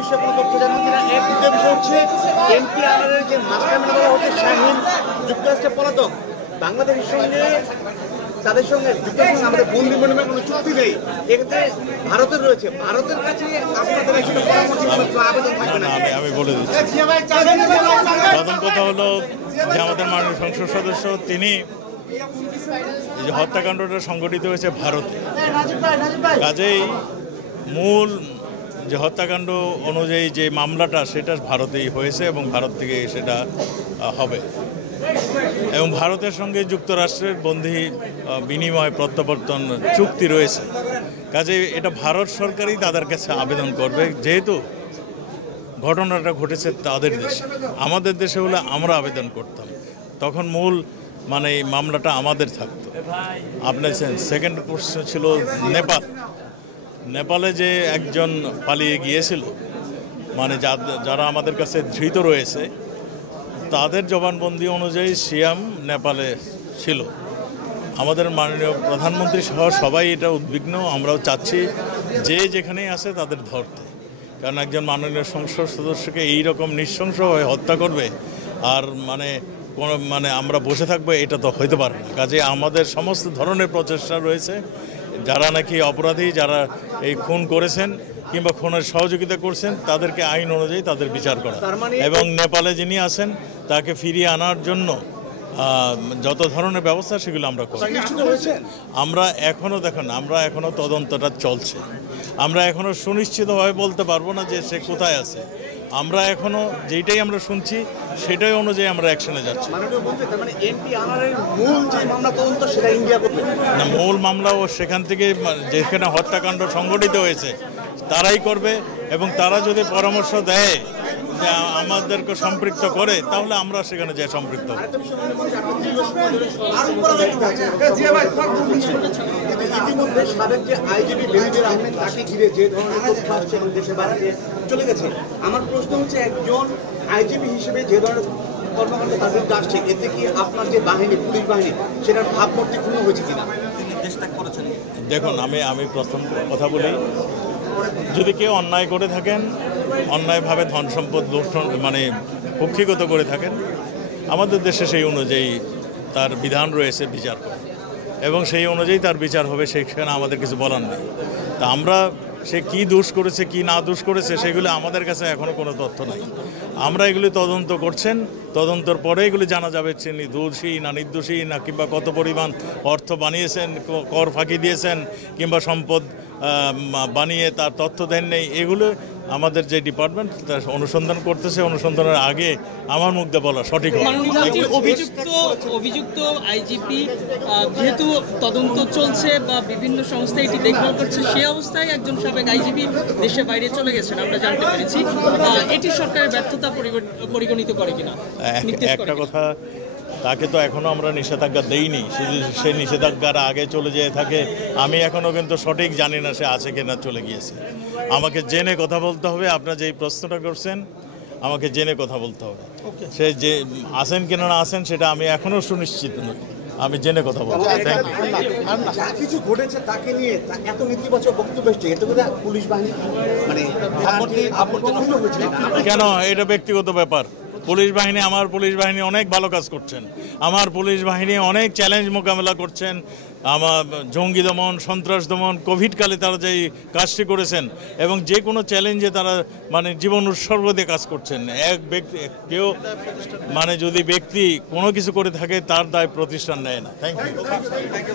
বিষয়ে কোনো তথ্য জানেন কিনা? এর দ্বিতীয় বিষয় হচ্ছে এমপি আনারের যে মাস্টারমাইন্ড বলা হচ্ছে শাহীন যুক্তরাষ্ট্রে পলাতক, বাংলাদেশের সঙ্গে তাদের সঙ্গে যুক্তরাষ্ট্রের আমাদের বন্দি বিনিময়ের কোনো চুক্তি নেই, এক্ষেত্রে ভারতের রয়েছে, ভারতের কাছে আপনাদের একটা পরামর্শ আবেদন থাকবে না? আমি বলে দিচ্ছি। প্রথম কথা হলো যে আমাদের মাননীয় সংসদ সদস্য তিনি এই যে হত্যাকাণ্ডটা সংঘটিত হয়েছে ভারতে, কাজেই মূল যে হত্যাকাণ্ড অনুযায়ী যে মামলাটা সেটা ভারতেই হয়েছে এবং ভারত থেকে সেটা হবে এবং ভারতের সঙ্গে যুক্তরাষ্ট্রের বন্দি বিনিময় প্রত্যাবর্তন চুক্তি রয়েছে। কাজেই এটা ভারত সরকারই তাদের কাছে আবেদন করবে, যেহেতু ঘটনাটা ঘটেছে তাদের দেশে। আমাদের দেশে হলে আমরা আবেদন করতাম, তখন মূল মানে এই মামলাটা আমাদের থাকতো। আপনার সেকেন্ড প্রশ্ন ছিল নেপালে যে একজন পালিয়ে গিয়েছিল, মানে যারা আমাদের কাছে ধৃত রয়েছে তাদের জবানবন্দি অনুযায়ী সিয়াম নেপালে ছিল। আমাদের মাননীয় প্রধানমন্ত্রী সহ সবাই এটা উদ্বিগ্ন, আমরাও চাচ্ছি যে যেখানেই আছে তাদের ধরতে, কারণ একজন মাননীয় সংসদ সদস্যকে এইরকম নৃশংসভাবে হত্যা করবে আর মানে আমরা বসে থাকবো, এটা তো হইতে পারে না। কাজে আমাদের সমস্ত ধরনের প্রচেষ্টা রয়েছে, যারা নাকি অপরাধী, যারা এই খুন করেছেন কিংবা খুনের সহযোগিতা করছেন তাদেরকে আইন অনুযায়ী তাদের বিচার করা এবং নেপালে যিনি আছেন তাকে ফিরিয়ে আনার জন্য যত ধরনের ব্যবস্থা সেগুলো আমরা করি। আমরা এখনও তদন্তটা চলছে, আমরা এখনও সুনিশ্চিতভাবে বলতে পারবো না যে সে কোথায় আছে। আমরা এখনও যেইটাই আমরা শুনছি সেটাই অনুযায়ী আমরা অ্যাকশনে যাচ্ছি। না, মূল মামলাও সেখান থেকে যেখানে হত্যাকাণ্ড সংঘটিত হয়েছে তারাই করবে এবং তারা যদি পরামর্শ দেয় যে আমাদেরকে সম্পৃক্ত করে তাহলে আমরা সেখানে যাই সম্পৃক্ত। ইতিমধ্যে সাবেক যে আইজিপি বেনজির আহমেদ তাকে ঘিরে যে ধরনের তথ্য আসছে এবং দেশে বাইরে চলে গেছে, আমার প্রশ্ন হচ্ছে একজন আইজিপি হিসেবে যে ধরনের কর্মকাণ্ড তাদের আসছে, এতে কি আপনার যে বাহিনী, পুলিশ বাহিনী, সেটার ভাবমূর্তি ক্ষুণ্ণ হয়েছে কিনা? দেখুন, আমি প্রথম কথা বলি, যদি কেউ অন্যায় করে থাকেন, অন্যায়ভাবে ধন সম্পদ লুণ্ঠন মানে কক্ষিগত করে থাকেন, আমাদের দেশে সেই অনুযায়ী তার বিধান রয়েছে বিচার করে এবং সেই অনুযায়ী তার বিচার হবে, সেখানে আমাদের কিছু বলার নেই। তা আমরা সে কি দোষ করেছে কি না দোষ করেছে সেগুলো আমাদের কাছে এখনও কোনো তথ্য নাই। আমরা এগুলি তদন্ত করছেন, তদন্তর পরে এগুলি জানা যাবে তিনি দোষী না নির্দোষী, না কিংবা কত পরিমাণ অর্থ বানিয়েছেন, কর ফাঁকি দিয়েছেন কিংবা সম্পদ বানিয়ে তার তথ্য দেন নেই, এগুলো আমাদের যে ডিপার্টমেন্ট অনুসন্ধান করতেছে, অনুসন্ধানের আগে আমার মুখ দিয়ে বলা সঠিক হবে। অভিযুক্ত আইজিপি যেহেতু তদন্ত চলছে বা বিভিন্ন সংস্থা এটি দেখভাল করছে, সে অবস্থায় একজন সাবেক আইজিপি দেশে বাইরে চলে গেছেন আমরা জানতে পেরেছি। এটি সরকারের ব্যর্থতা পরিগণিত করে কিনা? একটা কথা, তাকে তো এখনও আমরা নিষেধাজ্ঞা দেইনি, শুধু সে নিষেধাজ্ঞার আগে চলে যেয়ে থাকে। আমি এখনও কিন্তু সঠিক জানি না সে আছে কিনা চলে গিয়েছে। আমাকে জেনে কথা বলতে হবে। আপনার যেই প্রশ্নটা করছেন আমাকে জেনে কথা বলতে হবে। সে যে আসেন কিনা না আসেন সেটা আমি এখনও সুনিশ্চিত নই, আমি জেনে কথা বলবো। Thank you. যা কিছু ঘটেছে তাকে নিয়ে এত নেতিবাচক বক্তব্য এসছে, এতে করে পুলিশ বাহিনী মানে কেন? এটা ব্যক্তিগত ব্যাপার। পুলিশ বাহিনী, আমার পুলিশ বাহিনী অনেক ভালো কাজ করছেন, আমার পুলিশ বাহিনী অনেক চ্যালেঞ্জ মোকাবেলা করছেন। আমার জঙ্গি দমন, সন্ত্রাস দমন, কোভিডকালে তারা যেই কাজটি করেছেন এবং যে কোনো চ্যালেঞ্জে তারা মানে জীবন উৎসর্গ দিয়ে কাজ করছেন। এক ব্যক্তি কেউ মানে যদি ব্যক্তি কোনো কিছু করে থাকে তার দায় প্রতিষ্ঠান নেয় না। Thank you.